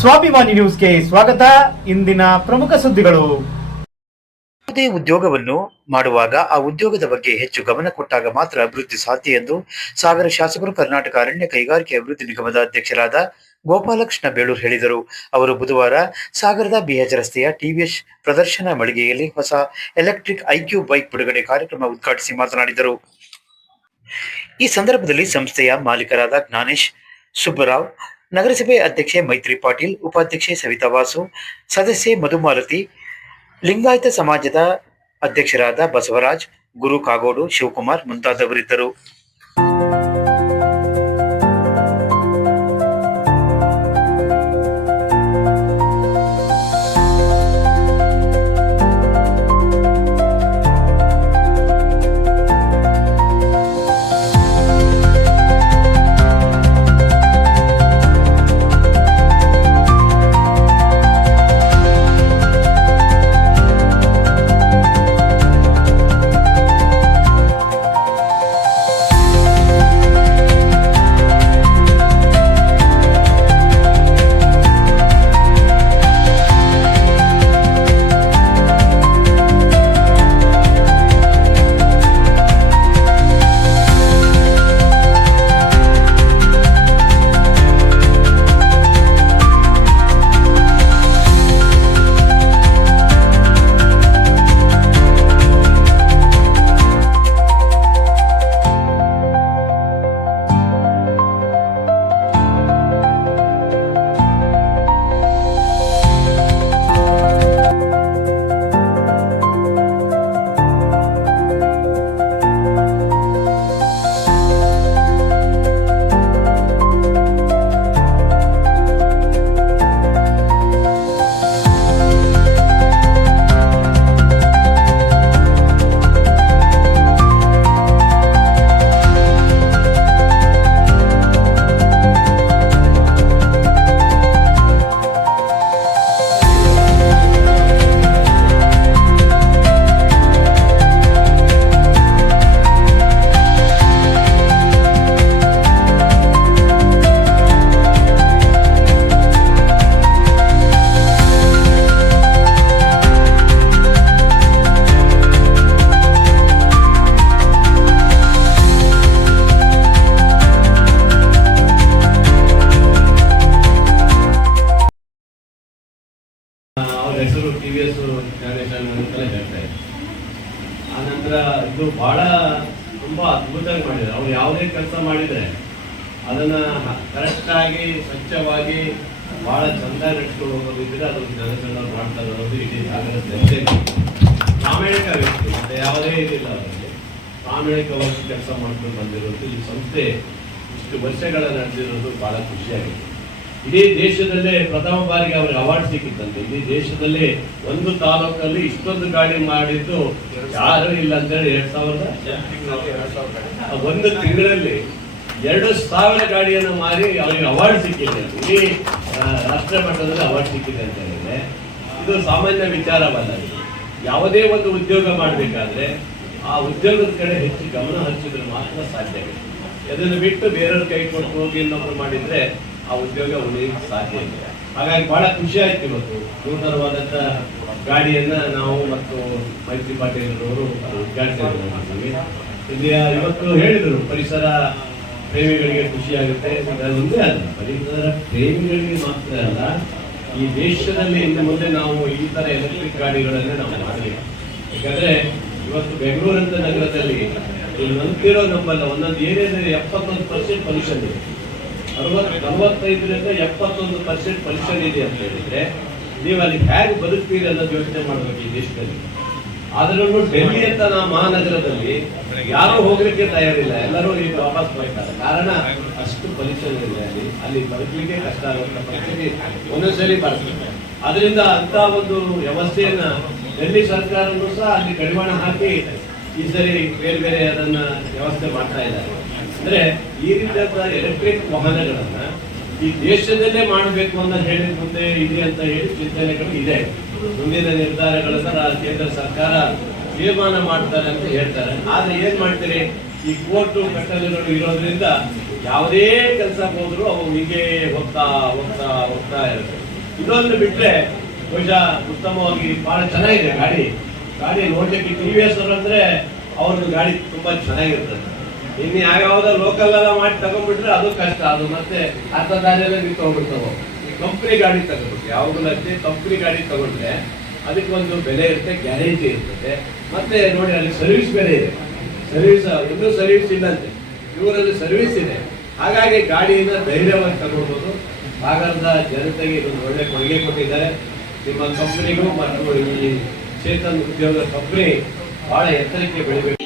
ಸ್ವಾಭಿಮಾನಿ ನ್ಯೂಸ್ಗೆ ಸ್ವಾಗತ. ಇಂದಿನ ಪ್ರಮುಖ ಸುದ್ದಿಗಳು. ಯಾವುದೇ ಉದ್ಯೋಗವನ್ನು ಮಾಡುವಾಗ ಆ ಉದ್ಯೋಗದ ಬಗ್ಗೆ ಹೆಚ್ಚು ಗಮನ ಕೊಟ್ಟಾಗ ಮಾತ್ರ ಅಭಿವೃದ್ಧಿ ಸಾಧ್ಯ ಎಂದು ಸಾಗರ ಶಾಸಕರು ಕರ್ನಾಟಕ ಅರಣ್ಯ ಕೈಗಾರಿಕೆ ಅಭಿವೃದ್ಧಿ ನಿಗಮದ ಅಧ್ಯಕ್ಷರಾದ ಗೋಪಾಲಕೃಷ್ಣ ಬೇಳೂರು ಹೇಳಿದರು. ಅವರು ಬುಧವಾರ ಸಾಗರದ ಬಿಎಚ್ ರಸ್ತೆಯ ಟಿವಿಎಸ್ ಪ್ರದರ್ಶನ ಮಳಿಗೆಯಲ್ಲಿ ಹೊಸ ಎಲೆಕ್ಟ್ರಿಕ್ ಐಕ್ಯೂ ಬೈಕ್ ಬಿಡುಗಡೆ ಕಾರ್ಯಕ್ರಮ ಉದ್ಘಾಟಿಸಿ ಮಾತನಾಡಿದರು. ಈ ಸಂದರ್ಭದಲ್ಲಿ ಸಂಸ್ಥೆಯ ಮಾಲೀಕರಾದ ಜ್ಞಾನೇಶ್ ಸುಬ್ಬರಾವ್, ನಗರಸಭೆ ಅಧ್ಯಕ್ಷೆ ಮೈತ್ರಿ ಪಾಟೀಲ್, ಉಪಾಧ್ಯಕ್ಷೆ ಸವಿತಾ ವಾಸು, ಸದಸ್ಯೆ ಮಧುಮಾಲತಿ, ಲಿಂಗಾಯತ ಸಮಾಜದ ಅಧ್ಯಕ್ಷರಾದ ಬಸವರಾಜ್, ಗುರು ಕಾಗೋಡು, ಶಿವಕುಮಾರ್ ಮುಂತಾದವರಿದ್ದರು. ಹೆಸರು ಟಿವಿಎಸ್ ಜ್ಞಾನೇಶನ್ ಅಂತಲೇ ಹೇಳ್ತಾ ಇದ್ದಾರೆ. ಆನಂತರ ಇದು ಬಹಳ ತುಂಬಾ ಅದ್ಭುತವಾಗಿ ಮಾಡಿದ್ದಾರೆ. ಅವ್ರು ಯಾವುದೇ ಕೆಲಸ ಮಾಡಿದರೆ ಅದನ್ನ ಕರೆಕ್ಟಾಗಿ ಸ್ವಚ್ಛವಾಗಿ ಬಹಳ ಚಂದ ನೆಟ್ಟು ಹೋಗೋದಿದ್ರೆ ಅದೊಂದು ಜನಸಂಘ ಮಾಡ್ತಾ ಇರೋದು ಇಡೀ ಸಾಗರ ಜನತೆ ಪ್ರಾಮಾಣಿಕ ವ್ಯಕ್ತಿ, ಮತ್ತೆ ಯಾವುದೇ ಇದಿಲ್ಲ ಅವರಲ್ಲಿ ಪ್ರಾಮಾಣಿಕವಾಗಿ ಕೆಲಸ ಮಾಡ್ಕೊಂಡು ಬಂದಿರೋದು. ಈ ಸಂಸ್ಥೆ ಇಷ್ಟು ವರ್ಷಗಳ ನಡೆದಿರೋದು ಬಹಳ ಖುಷಿಯಾಗಿದೆ. ಇಡೀ ದೇಶದಲ್ಲೇ ಪ್ರಥಮ ಬಾರಿಗೆ ಅವ್ರಿಗೆ ಅವಾರ್ಡ್ ಸಿಕ್ಕಿತ್ತಂತೆ. ಇಡೀ ದೇಶದಲ್ಲಿ ಒಂದು ತಾಲೂಕಲ್ಲಿ ಇಷ್ಟೊಂದು ಗಾಡಿ ಮಾಡಿದ್ದು ಯಾರು ಇಲ್ಲ ಅಂತೇಳಿ 2000 ಒಂದು ತಿಂಗಳಲ್ಲಿ 2000 ಗಾಡಿಯನ್ನು ಮಾರಿ ಅವರಿಗೆ ಅವಾರ್ಡ್ ಸಿಕ್ಕಿದೆ. ಇಡೀ ರಾಷ್ಟ್ರ ಮಟ್ಟದಲ್ಲಿ ಅವಾರ್ಡ್ ಸಿಕ್ಕಿದೆ ಅಂತ ಹೇಳಿದ್ರೆ ಇದು ಸಾಮಾನ್ಯ ವಿಚಾರವಲ್ಲ. ಯಾವುದೇ ಒಂದು ಉದ್ಯೋಗ ಮಾಡಬೇಕಾದ್ರೆ ಆ ಉದ್ಯೋಗದ ಕಡೆ ಹೆಚ್ಚು ಗಮನ ಹಚ್ಚಿದ್ರೆ ಮಾತ್ರ ಸಾಧ್ಯ. ಅದನ್ನು ಬಿಟ್ಟು ಬೇರೆಯವ್ರ ಕೈ ಕೊಟ್ಟು ಹೋಗಿ ಇನ್ನೊಬ್ರು ಮಾಡಿದ್ರೆ ಆ ಉದ್ಯೋಗ ಉಳಿಯಕ್ಕೆ ಸಾಧ್ಯ ಇಲ್ಲ. ಹಾಗಾಗಿ ಬಹಳ ಖುಷಿ ಆಯ್ತು. ಇವತ್ತು ನೂತನವಾದಂಥ ಗಾಡಿಯನ್ನ ನಾವು ಮತ್ತು ಮೈತ್ರಿ ಪಾಟೀಲ್ ಅವರು ಉದ್ಘಾಟನೆ ಮಾಡ್ತೀವಿ. ಇವತ್ತು ಹೇಳಿದರು ಪರಿಸರ ಪ್ರೇಮಿಗಳಿಗೆ ಖುಷಿ ಆಗುತ್ತೆ. ಒಂದೇ ಅಲ್ಲ, ಪರಿಸರ ಪ್ರೇಮಿಗಳಿಗೆ ಮಾತ್ರ ಅಲ್ಲ, ಈ ದೇಶದಲ್ಲಿ ಇನ್ನು ಮುಂದೆ ನಾವು ಈ ತರ ಎಲೆಕ್ಟ್ರಿಕ್ ಗಾಡಿಗಳನ್ನೇ ನಾವು ಮಾಡಬೇಕು. ಯಾಕಂದ್ರೆ ಇವತ್ತು ಬೆಂಗಳೂರಂತ ನಗರದಲ್ಲಿ ಇಲ್ಲಿ ನಂಬಿರೋ ನಂಬಲ್ಲ, ಒಂದೊಂದು ಏರಿಯಾದಲ್ಲಿ 71% ಪೊಲ್ಯೂಷನ್ ಇದೆ. 45ರಿಂದ 71% ಪೊಲ್ಯೂಷನ್ ಇದೆ ಅಂತ ಹೇಳಿದ್ರೆ ನೀವು ಅಲ್ಲಿ ಹೇಗೆ ಬದುಕ್ತೀರಿ ಅನ್ನೋದು ಯೋಚನೆ ಮಾಡ್ಬೇಕು ಈ ದೇಶದಲ್ಲಿ. ಆದ್ರೂ ಡೆಲ್ಲಿ ಅಂತ ಮಹಾನಗರದಲ್ಲಿ ಯಾರು ಹೋಗ್ಲಿಕ್ಕೆ ತಯಾರಿಲ್ಲ, ಎಲ್ಲರೂ ಈಗ ವಾಪಸ್ ಬರ್ತಾರೆ. ಕಾರಣ ಅಷ್ಟು ಪೊಲ್ಯೂಷನ್ ಇದೆ ಅಲ್ಲಿ ಬದುಕಲಿಕ್ಕೆ ಕಷ್ಟ ಆಗುವಂತ ಪರಿಸ್ಥಿತಿ ಒಂದೊಂದ್ಸಲಿ ಬರ್ತದೆ. ಅದರಿಂದ ಅಂತ ಒಂದು ವ್ಯವಸ್ಥೆಯನ್ನ ಡೆಲ್ಲಿ ಸರ್ಕಾರನೂ ಸಹ ಅಲ್ಲಿ ಕಡಿವಾಣ ಹಾಕಿ ಈ ಸರಿ ಬೇರೆ ಬೇರೆ ಅದನ್ನ ವ್ಯವಸ್ಥೆ ಮಾಡ್ತಾ ಇದ್ದಾರೆ. ಅಂದ್ರೆ ಈ ರೀತಿಯಾದ ಎಲೆಕ್ಟ್ರಿಕ್ ವಾಹನಗಳನ್ನ ಈ ದೇಶದಲ್ಲೇ ಮಾಡಬೇಕು ಅಂತ ಹೇಳಿ ಮುಂದೆ ಇದೆ ಅಂತ ಹೇಳಿ ಚಿಂತನೆಗಳು ಇದೆ. ಮುಂದಿನ ನಿರ್ಧಾರಗಳನ್ನ ಕೇಂದ್ರ ಸರ್ಕಾರ ತೀರ್ಮಾನ ಮಾಡ್ತಾರೆ ಅಂತ ಹೇಳ್ತಾರೆ. ಆದ್ರೆ ಏನ್ ಮಾಡ್ತೀರಿ, ಈ ಕೋರ್ಟು ಕಟ್ಟಲೆಗಳು ಇರೋದ್ರಿಂದ ಯಾವುದೇ ಕೆಲಸ ಹೋದ್ರು ಅವು ಹೀಗೆ ಹೋಗ್ತಾ ಹೋಗ್ತಾ ಹೋಗ್ತಾ ಇರುತ್ತೆ. ಇದೊಂದು ಬಿಟ್ರೆ ಬಹುಶಃ ಉತ್ತಮವಾಗಿ ಬಹಳ ಚೆನ್ನಾಗಿದೆ ಗಾಡಿ ನೋಡ್ಲಿಕ್ಕೆ TVS ಅಂದ್ರೆ ಅವ್ರದ್ದು ಗಾಡಿ ತುಂಬಾ ಚೆನ್ನಾಗಿರ್ತದೆ. ಇನ್ನು ಯಾವ್ಯಾವ್ದೋ ಲೋಕಲ್ ಎಲ್ಲ ಮಾಡಿ ತಗೊಂಡ್ಬಿಟ್ರೆ ಅದು ಕಷ್ಟ, ಅದು ಮತ್ತೆ ಅರ್ಧ ದಾರಿಯಲ್ಲೇ ನೀವು ತಗೊಂಡ್ಬಿಡ್ತಾವೆ. ಈ ಕಂಪ್ನಿ ಗಾಡಿ ತಗೊಂಡ್ಬಿಟ್ಟು ಯಾವಾಗಲೂ ಅಷ್ಟೇ ಕಂಪ್ನಿ ಗಾಡಿ ತಗೊಂಡ್ರೆ ಅದಕ್ಕೆ ಒಂದು ಬೆಲೆ ಇರುತ್ತೆ, ಗ್ಯಾರಂಟಿ ಇರ್ತದೆ. ಮತ್ತೆ ನೋಡಿ ಅಲ್ಲಿ ಸರ್ವಿಸ್ ಬೇರೆ ಇದೆ, ಇನ್ನೂ ಸರ್ವಿಸ್ ಇಲ್ಲಂತೆ, ಇವರಲ್ಲಿ ಸರ್ವಿಸ್ ಇದೆ. ಹಾಗಾಗಿ ಗಾಡಿಯಿಂದ ಧೈರ್ಯವಾಗಿ ತಗೊಳ್ಬೋದು. ಸಾಗರದ ಜನತೆಗೆ ಇದೊಂದು ಒಳ್ಳೆ ಕೊಡುಗೆ ಕೊಟ್ಟಿದ್ದಾರೆ. ನಿಮ್ಮ ಕಂಪನಿಗೂ ಮತ್ತು ಈ ಚೇತನ್ ಉದ್ಯೋಗ ಕಂಪನಿ ಬಹಳ ಎತ್ತರಕ್ಕೆ ಬೆಳಿಬೇಕು.